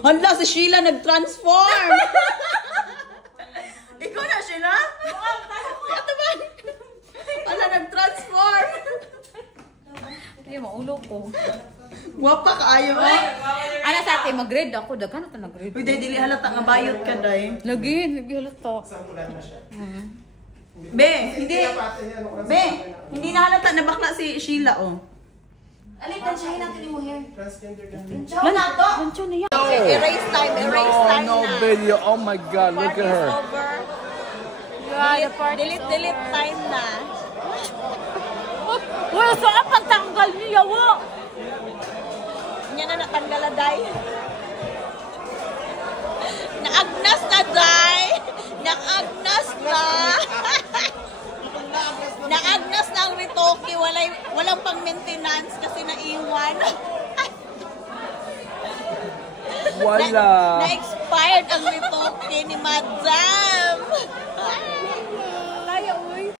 Hala, si Sheila nag-transform! Ikaw na, Sheila? Ito ba? Hala, nag-transform! Ay, maulo ko. Wapa ka ayaw mo. Ano sa atin, mag-grade ako. Daghan na nag-grade. Uy, dili halata nga bayot ka, day. Lagi halata. Be, hindi na halata na bakla si Sheila, oh. Alin, tansyahin natin yung hair. Transgender ka. Tansyahin na to. Mancho na yan. Erase time na. No video. Oh my God, look at her. Over. Delete time na. Wala sa pagtanggal niya, wo! Yan na natanggal na, day. Naagnas na, day. Naagnas na. Naagnas na ang retoke. Walang pang-maintenance kasi naiwan. Wala. Na-expired ang retoke ni Madam.